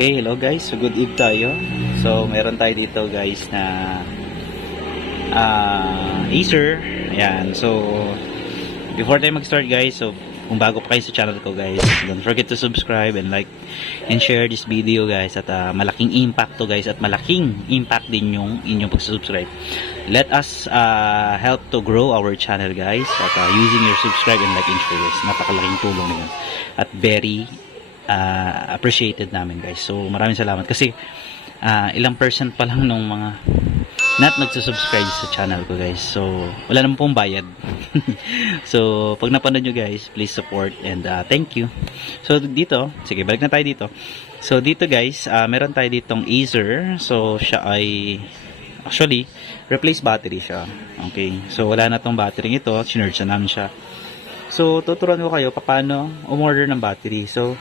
Okay, hello guys. So good eve tayo. So meron tayo dito guys na Acer. Ayan. So before tayo mag-start guys, so kung bago pa kayo sa channel ko guys, don't forget to subscribe and like and share this video guys. At malaking impact to guys, at malaking impact din yung inyong pag-subscribe. Let us help to grow our channel guys, at using your subscribe and like and share guys. Napakalaking tulong na yun. At very appreciated namin guys. So maraming salamat kasi ilang percent pa lang nung mga not nagsusubscribe sa channel ko guys. So wala naman pong bayad. So pag napanood nyo guys, please support and thank you. So dito, sige balik na tayo dito. So dito guys, meron tayo ditong Acer. So siya ay actually replace battery siya. Okay, so wala na tong battery ito, sinerge na namin siya. So tuturuan ko kayo paano umorder ng battery. So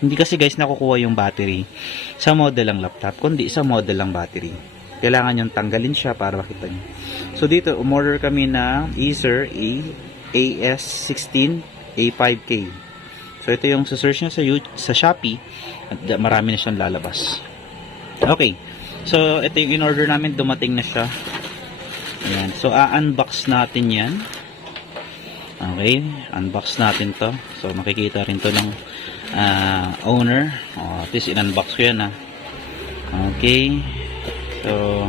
hindi kasi guys nakukuha yung battery sa model ng laptop, kundi sa model ng battery. Kailangan yung tanggalin siya para makita nyo. So dito, umorder kami na Acer AS16 A5K. So ito yung search nyo sa Shopee at marami na siyang lalabas. Okay. So ito yung in-order namin, dumating na siya. Ayan. So unbox natin yan. Okay. Unbox natin to. So makikita rin to ng owner. At least in-unbox ko yan Okay. So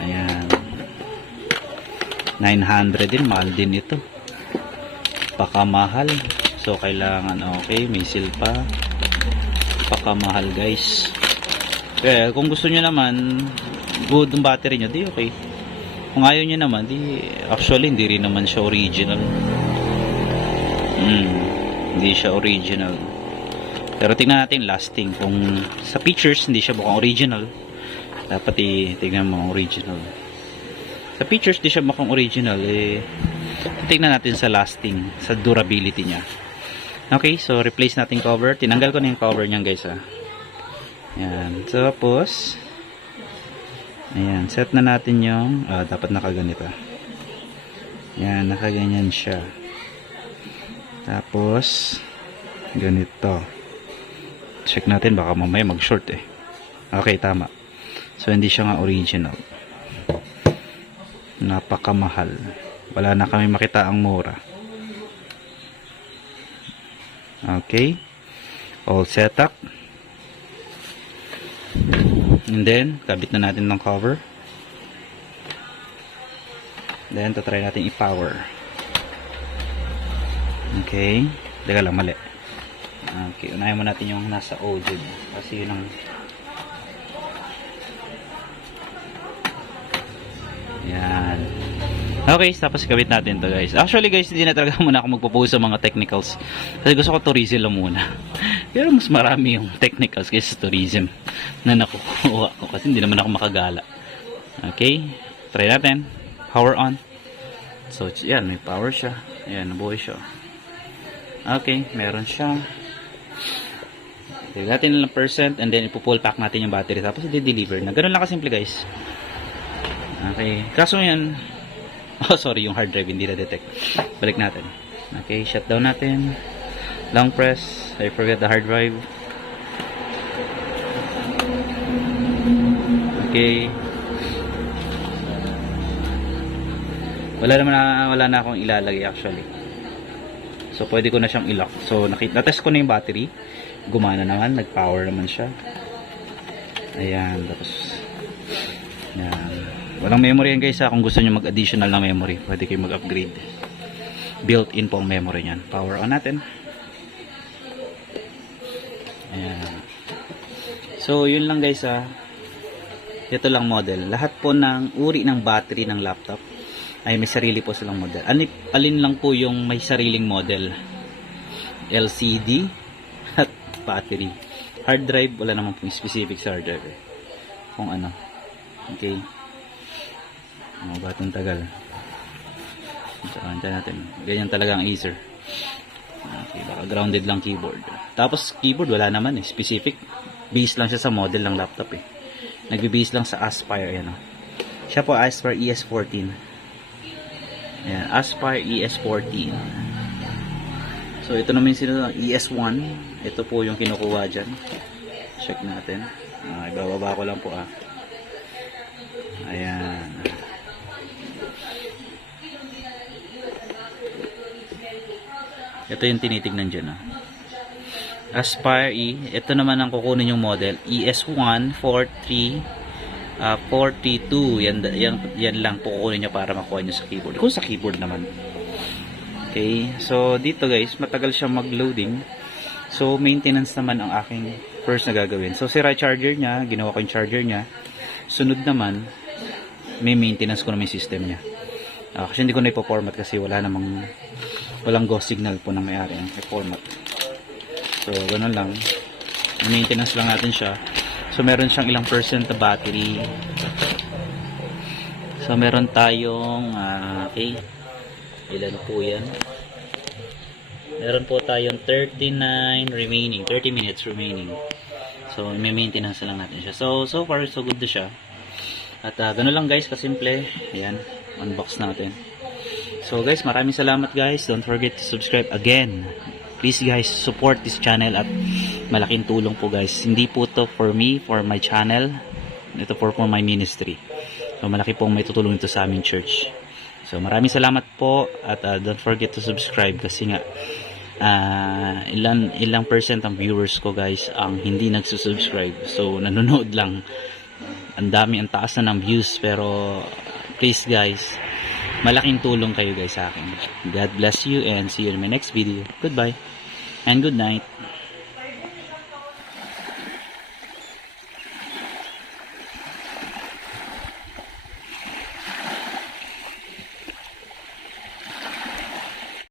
ayan, 900 din, mahal din ito, pakamahal. So kailangan okay, may seal pa, pakamahal guys. Kaya kung gusto nyo naman good ang battery nyo, di okay. Kung ayaw nyo naman, di actually hindi rin naman siya original. Hindi siya original. Pero tingnan natin lasting. Kung sa pictures hindi siya mukhang original, dapat tingnan mo original. Sa pictures di siya mukhang original, tingnan natin sa lasting, sa durability niya. Okay, so replace natin cover. Tinanggal ko na yung cover niyan guys Ayan. So, tapos ayan, set na natin yung dapat nakaganito. Ayan, nakaganyan siya. Tapos ganito. Check natin, baka mamaya mag-short Okay, tama. So hindi siya nga original. Napakamahal. Wala na kami makita ang mura. Okay. All set up. And then, kabit na natin ng cover. Then, try natin i-power. Okay. Teka lang, mali. Okay, unahin mo natin yung nasa OLED. Kasi yun ang yan. Okay, tapos kabit natin to guys. Actually guys, hindi na talaga muna ako magpo-post sa mga technicals. Kasi gusto ko tourism lang muna. Pero mas marami yung technicals kaysa tourism na nakukuha ko. Kasi hindi naman ako makagala. Okay, try natin. Power on. So, yan, may power siya. Ayan, nabuhay siya. Okay, meron siya. Tignan natin lang percent and then ipo-pull pack natin yung battery. Tapos i-deliver na. Ganun lang kasimple guys. Okay, kaso yan sorry, yung hard drive hindi na-detect. Balik natin. Okay, shutdown natin. Long press. I forget the hard drive. Okay. Wala na akong ilalagay actually. So pwede ko na siyang i-lock. So na-test ko na yung battery. Gumana naman, nag-power naman siya. Ayan, tapos yan. Walang memory yan guys kung gusto nyo mag-additional na memory, pwede kayo mag-upgrade. Built-in po ang memory nyan. Power on natin. Ayan. So yun lang guys ito lang model. Lahat po ng uri ng battery ng laptop ay may sarili po silang model. Alin lang po yung may sariling model? LCD at battery. Hard drive, wala naman pong specific sa hard drive kung ano. Okay. Batong tagal. So, natin. Ganyan talaga ang Acer. Okay, baka grounded lang keyboard. Tapos keyboard wala naman specific. Base lang siya sa model ng laptop Nagbe-base lang sa Aspire Siya po Aspire ES14. Ayan, Aspire ES14. So ito naman yung ES1. Ito po yung kinukuha dyan. check natin. Ibababa ko lang po Ayan. Ito yung tinitignan dyan Aspire E. Ito naman ang kukunin yung model. ES1 4342. Yan lang po kukunin nyo para makuha nyo sa keyboard. Kung sa keyboard naman. Okay. So dito guys, matagal siya mag-loading. So maintenance naman ang aking first na gagawin. So sira charger niya. Ginawa ko yung charger niya. Sunod naman, may maintenance ko na may system niya. Kasi hindi ko na ipo-format kasi walang go signal po ng may-ari ang i-format. So ganun lang, maintenance lang natin siya. So meron siyang ilang percent na battery. So meron tayong okay, ilan po yan, meron po tayong 30 minutes remaining. So may maintenance lang natin siya. So far so good na siya. At gano'n lang guys, kasimple. Ayan, unbox natin. So guys, maraming salamat guys. Don't forget to subscribe again. Please guys, support this channel at malaking tulong po guys. Hindi po to for me, for my channel. Ito for my ministry. So malaki pong may tutulong ito sa aming church. So maraming salamat po at don't forget to subscribe kasi nga ilang percent ang viewers ko guys ang hindi nagsusubscribe. So nanonood lang. Ang taas na ng views, pero please guys, malaking tulong kayo guys sa akin. God bless you and see you in my next video. Goodbye and good night.